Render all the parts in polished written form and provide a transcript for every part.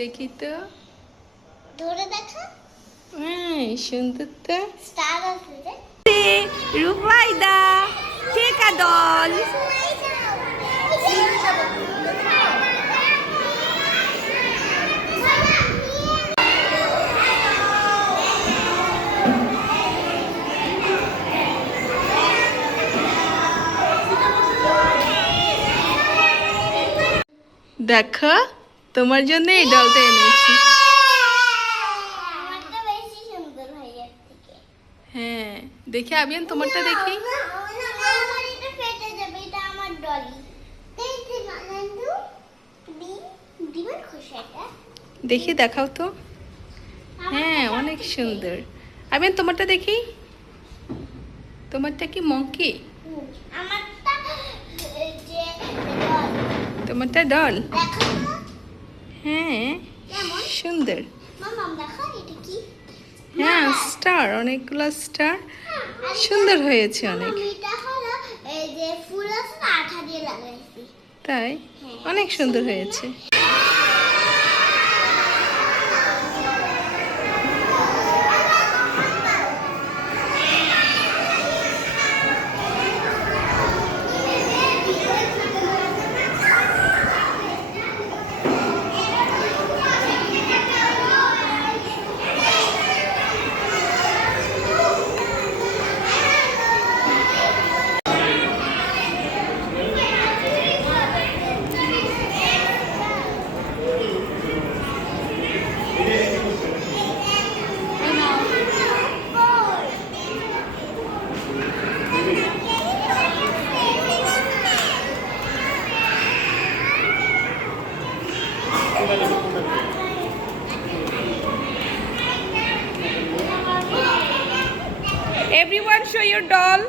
দেখি তো, ধরে দেখো। হ্যাঁ সুন্দর তো। স্টার আছে যে। রুবাইদা টেকা দল। দেখো তোমার জন্য এই ডলটা এনেছি। আমারটা বেশি সুন্দর ভাইয়ার থেকে। হ্যাঁ দেখি আবিয়ান তোমারটা দেখি। আমার এটা ফেটে যাবে, এটা আমার ডলি। দেখি নান্দু দিবেন খুশি এটা। দেখি দেখাও তো। হ্যাঁ অনেক সুন্দর। আবিয়ান তোমারটা দেখি। তোমারটা কি মঙ্কি? আমারটা যে ডল। তোমারটা ডল। দেখো তো হ্যাঁ কেমন? সুন্দর। মামা দেখো এটা কি? হ্যাঁ স্টার, অনেকগুলো স্টার, সুন্দর হয়েছে অনেক। এটা হলো এই যে ফুল আছে না, আঠা দিয়ে লাগাইছি। তাই অনেক সুন্দর হয়েছে। Everyone show your doll.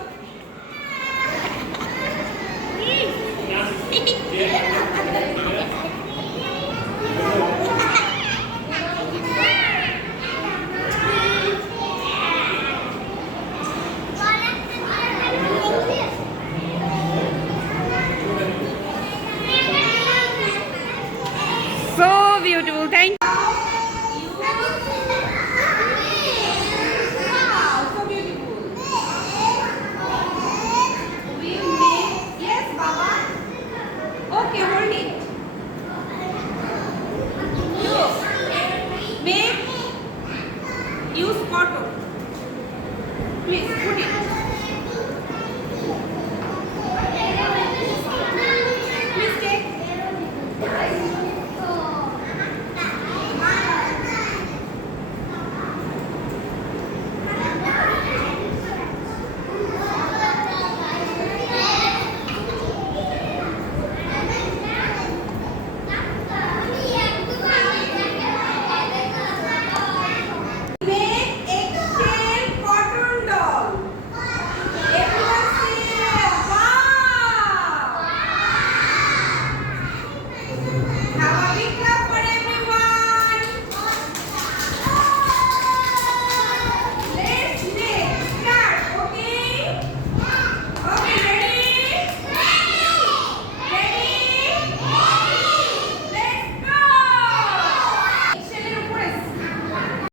So beautiful. Thank you. Okay, hold it. Make use cotton. Please.